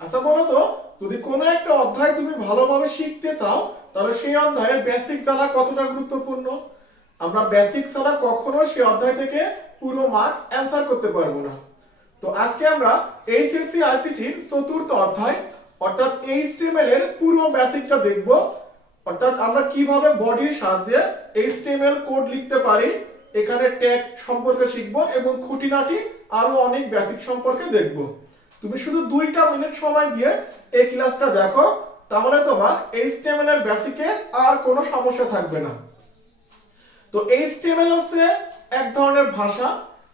আচ্ছা বলো তো, যদি কোনো একটা অধ্যায় তুমি ভালোভাবে শিখতে চাও তাহলে সেই অধ্যায়ের বেসিক জানা কতটা গুরুত্বপূর্ণ। আমরা বেসিক ছাড়া কখনো সেই অধ্যায় থেকে পুরো মার্কস অ্যান্সার করতে পারবো না। তো আজকে আমরা এইচএসসি আইসিটির চতুর্থ অধ্যায় অর্থাৎ এইচটিএমএল এর পুরো বেসিকটা দেখব। অর্থাৎ আমরা কিভাবে বডির সাহায্যে এইচটিএমএল কোড লিখতে পারি, এখানে ট্যাগ সম্পর্কে শিখব এবং খুঁটিনাটি আরো অনেক বেসিক সম্পর্কে দেখব। তুমি শুধু 2টা মিনিট সময় দিয়ে এই ক্লাসটা দেখো, তাহলে তোমার এইচটিএমএল এর বেসিকে আর কোনো সমস্যা থাকবে না। তো এইচটিএমএল হচ্ছে এক ধরনের ভাষা,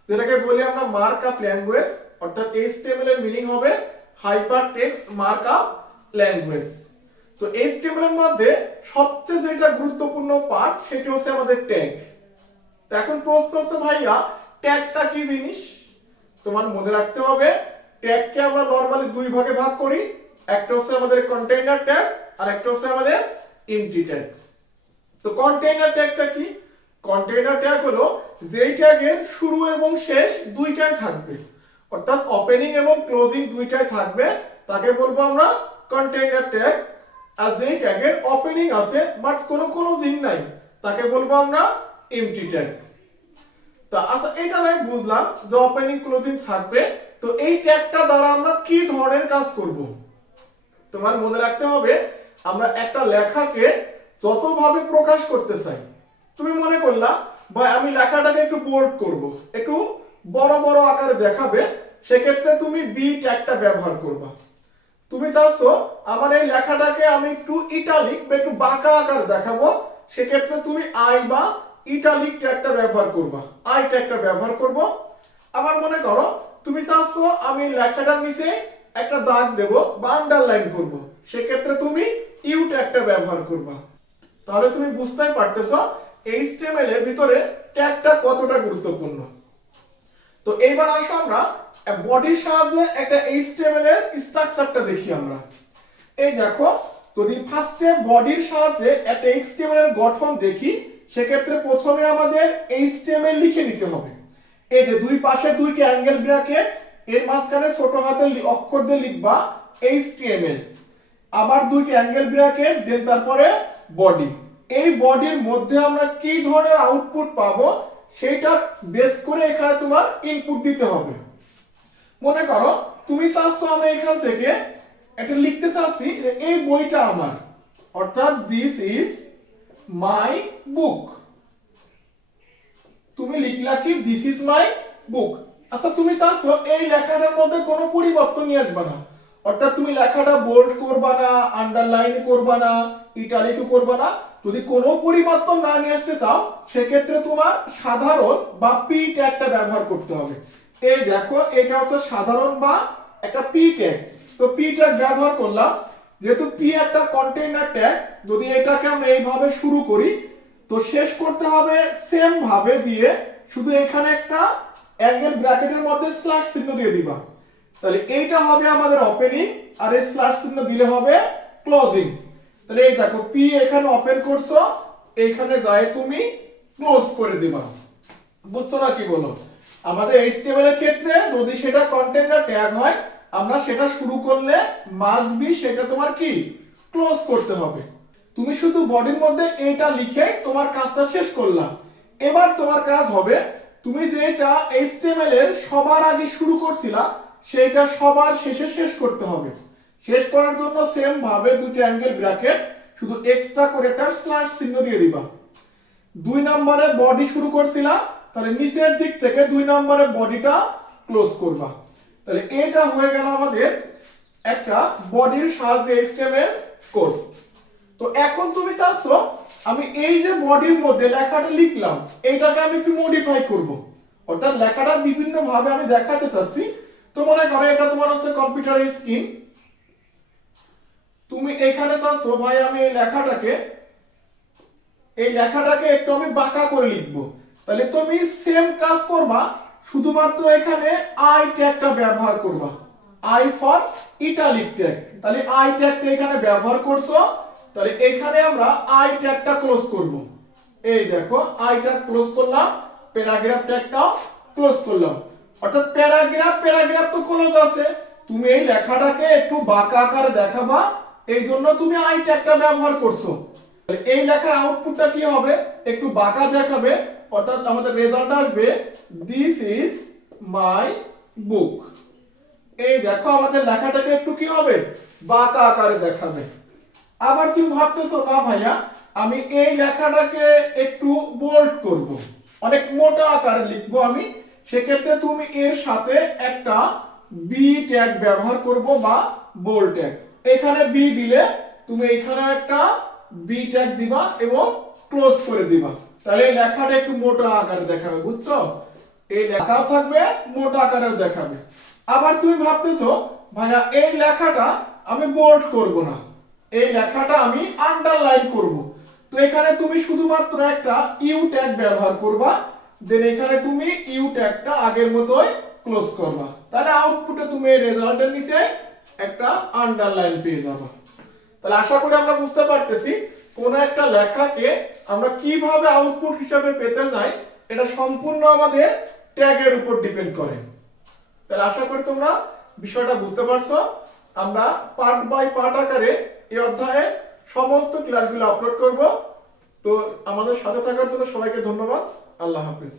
যেটাকে বলি আমরা মার্কআপ ল্যাঙ্গুয়েজ। অর্থাৎ এইচটিএমএল এর মিনিং হবে হাইপার টেক্সট মার্কআপ ল্যাঙ্গুয়েজ। তো এইচটিএমএল এর মধ্যে সবচেয়ে যেটা গুরুত্বপূর্ণ পার্ট সেটা হচ্ছে আমাদের ট্যাগ। তো এখন প্রশ্ন হচ্ছে ভাইয়া, ট্যাগটা কি জিনিস? তোমার মনে রাখতে হবে ট্যাগকে আমরা নরমালি দুই ভাগে ভাগ করি। একটা হচ্ছে আমাদের কন্টেইনার ট্যাগ আর একটা হচ্ছে আমাদের এমটি ট্যাগ। তো কন্টেইনার ট্যাগটা কি? কন্টেইনার ট্যাগ হলো যেই ট্যাগের শুরু এবং শেষ দুইটাই থাকবে, অর্থাৎ ওপেনিং এবং ক্লোজিং দুইটাই থাকবে, তাকে বলবো আমরা কন্টেইনার ট্যাগ। আর যেই ট্যাগের ওপেনিং আছে বাট কোনো ক্লোজিং নাই, তাকে বলবো আমরা এমটি ট্যাগ। তো আচ্ছা, এটা আমি বুঝলাম যে ওপেনিং ক্লোজিং থাকবে। তো এই ট্যাগটা দ্বারা আমরা কি ধরনের কাজ করব? তোমার মনে রাখতে হবে আমরা একটা লেখাকে যতভাবে প্রকাশ করতে চাই, তুমি মনে করলা ভাই আমি লেখাটাকে একটু বোল্ড করব, একটু বড় বড় আকারে দেখাবে, সেক্ষেত্রে তুমি বি ট্যাগটা ব্যবহার করবা। তুমি চাচ্ছো আমার এই লেখাটাকে আমি একটু ইটালিক বা একটু বাঁকা আকারে দেখাবো, সেক্ষেত্রে তুমি আই বা ইটালিক ট্যাগটা ব্যবহার করবা, আই ট্যাগটা ব্যবহার করব। আবার মনে করো তুমি চাচ্ছো আমি লেখাটার নিচে একটা দাগ দেব বা আন্ডারলাইন করব, সেক্ষেত্রে তুমি ইউ ট্যাগটা ব্যবহার করবা। তাহলে তুমি বুঝতেই পারতেছো এইচটিএমএল এর ভিতরে ট্যাগটা কতটা গুরুত্বপূর্ণ। তো এইবার আসো আমরা বডির সাহায্যে একটা এইচটিএমএল এর স্ট্রাকচারটা দেখি আমরা। এই দেখো, যদি ফার্স্টে বডির সাহায্যে একটা এইচটিএমএল এর গঠন দেখি, সেক্ষেত্রে প্রথমে আমাদের এইচটিএমএল লিখে নিতে হবে। এই যে দুই পাশে দুইটা অ্যাঙ্গেল ব্র্যাকেট, এর মাঝখানে ছোট হাতের অক্ষর দিয়ে লিখবা এইচটিএমএল, আবার দুইটা অ্যাঙ্গেল ব্র্যাকেট, দেন তারপরে বডি। এই বডির মধ্যে আমরা কি ধরনের আউটপুট পাবো সেটা বেস করে এখানে তোমার ইনপুট দিতে হবে। মনে করো তুমি চাচ্ছো আমি এখান থেকে একটা লিখতে চাচ্ছি যে এই বইটা আমার, অর্থাৎ দিস ইজ মাই বুক। তুমি লিখলা কি দিস ইজ মাই বুক। আচ্ছা, তুমি চাচ্ছো এই লেখাটার মধ্যে কোনো পরিবর্তন নিয়ে আসবা না, অর্থাৎ তুমি লেখাটা বোল্ড করবা না, আন্ডারলাইন করবা না, ইটালিক করবা না। যদি কোনো পরিবর্তন না নিয়ে আসতে চাও, সেক্ষেত্রে তোমার সাধারণ বা পি ট্যাগটা ব্যবহার করতে হবে। এই দেখো, এটা হচ্ছে সাধারণ বা একটা পি ট্যাগ। তো পি ট্যাগ ব্যবহার করলাম, যেহেতু পি একটা কন্টেইনার ট্যাগ, যদি এটাকে আমরা এইভাবে শুরু করি তো শেষ করতে হবে সেম ভাবে দিয়ে, শুধু এখানে একটা অ্যাঙ্গেল ব্র্যাকেটের মধ্যে স্ল্যাশ চিহ্ন দিয়ে দিবা। তাহলে এইটা হবে আমাদের ওপেনিং, আর এই স্ল্যাশ চিহ্ন দিলে হবে ক্লোজিং। তাহলে এই দেখো, পি এখানে ওপেন করছো, এইখানে যায় তুমি ক্লোজ করে দিবা। বুঝছো না কি বলো? আমাদের এইচটিএমএল এর ক্ষেত্রে যদি সেটা কন্টেইনার ট্যাগ হয়, আমরা সেটা শুরু করলে মাস্ট বি সেটা তোমার কি ক্লোজ করতে হবে। তুমি শুধু বডির মধ্যে এটা লিখে তোমার কাজটা শেষ করলা। এবার তোমার কাজ হবে তুমি যেটা এইচটিএমএল এর সবার আগে শুরু করছিলা সেটা সবার শেষে শেষ করতে হবে। শেষ করার জন্য সেম ভাবে দুটো অ্যাঙ্গেল ব্র্যাকেট, শুধু এক্সট্রা করে একটা স্ল্যাশ চিহ্ন দিয়ে দিবা। 2 নম্বরে বডি শুরু করছিলা, তাহলে নিচের দিক থেকে 2 নম্বরে বডিটা ক্লোজ করবা। তাহলে এটা হয়ে গেল আমাদের একটা বডির সাহায্যে এইচটিএমএল কোড। তো এখন তুমি চাচ্ছো আমি এই যে বডির মধ্যে লেখাটা লিখলাম এইটাকে আমি একটু মডিফাই করব, অর্থাৎ লেখাটা বিভিন্ন ভাবে আমি দেখাতে চাচ্ছি। তো মনে করো এটা তোমার হচ্ছে কম্পিউটারের স্ক্রিন, তুমি এখানে চাচ্ছো ভাই আমি এই লেখাটাকে একটু আমি বাঁকা করে লিখবো। তাহলে তুমি সেম কাজ করবা, শুধুমাত্র এখানে আই ট্যাগটা ব্যবহার করবা, আই ফর ইটালিক ট্যাগ। তাহলে আই ট্যাগটা এখানে ব্যবহার করছো, তাহলে এখানে আমরা আই ট্যাগটা ক্লোজ করব। এই দেখো, আই ট্যাগ ক্লোজ করলাম, প্যারাগ্রাফ ট্যাগটাও ক্লোজ করলাম। অর্থাৎ প্যারাগ্রাফ তো ক্লোজ আছে, তুমি এই লেখাটাকে একটু বাঁকা আকারে দেখাবা, এই জন্য তুমি আই ট্যাগটা ব্যবহার করছো। এই লেখার আউটপুটটা কি হবে, একটু বাঁকা দেখাবে, অর্থাৎ আমাদের রেজাল্ট আসবে দিস ইজ মাই বুক। এই দেখো আমাদের লেখাটাকে একটু কি হবে, বাঁকা আকারে দেখাবে। আবার তুমি ভাবতেছো না ভাইয়া আমি এই লেখাটাকে একটু বোল্ড করব, অনেক মোটা আকারে লিখবো আমি, সেক্ষেত্রে তুমি এর সাথে একটা বি ট্যাগ ব্যবহার করব বা বোল্ড ট্যাগ। এখানে বি দিলে তুমি এখানে একটা বি ট্যাগ দিবা এবং ক্লোজ করে দিবা, তাহলে এই লেখাটা একটু মোটা আকারে দেখাবে, বুঝছো? এই লেখাও থাকবে, মোটা আকারেও দেখাবে। আবার তুমি ভাবতেছো ভাইয়া এই লেখাটা আমি বোল্ড করব না, এই লেখাটা আমি আন্ডারলাইন করব। তো এখানে তুমি শুধুমাত্র একটা ইউ ট্যাগ ব্যবহার করবা, দেন এখানে তুমি ইউ ট্যাগটা আগের মতোই ক্লোজ করবা, তাহলে আউটপুটে তুমি এই রেজাল্টের নিচে একটা আন্ডারলাইন পেয়ে যাবে। তাহলে আশা করি আমরা বুঝতে পারতেছি কোন একটা লেখাকে আমরা কিভাবে আউটপুট হিসাবে পেতে চাই, এটা সম্পূর্ণ আমাদের ট্যাগের উপর ডিপেন্ড করে। তাহলে আশা করি তোমরা বিষয়টা বুঝতে পারছো। আমরা পার্ট বাই পার্ট আকারে এই অধ্যায়ে সমস্ত ক্লাসগুলো আপলোড করব। তো আমাদের সাথে থাকার জন্য সবাইকে ধন্যবাদ। আল্লাহ হাফেজ।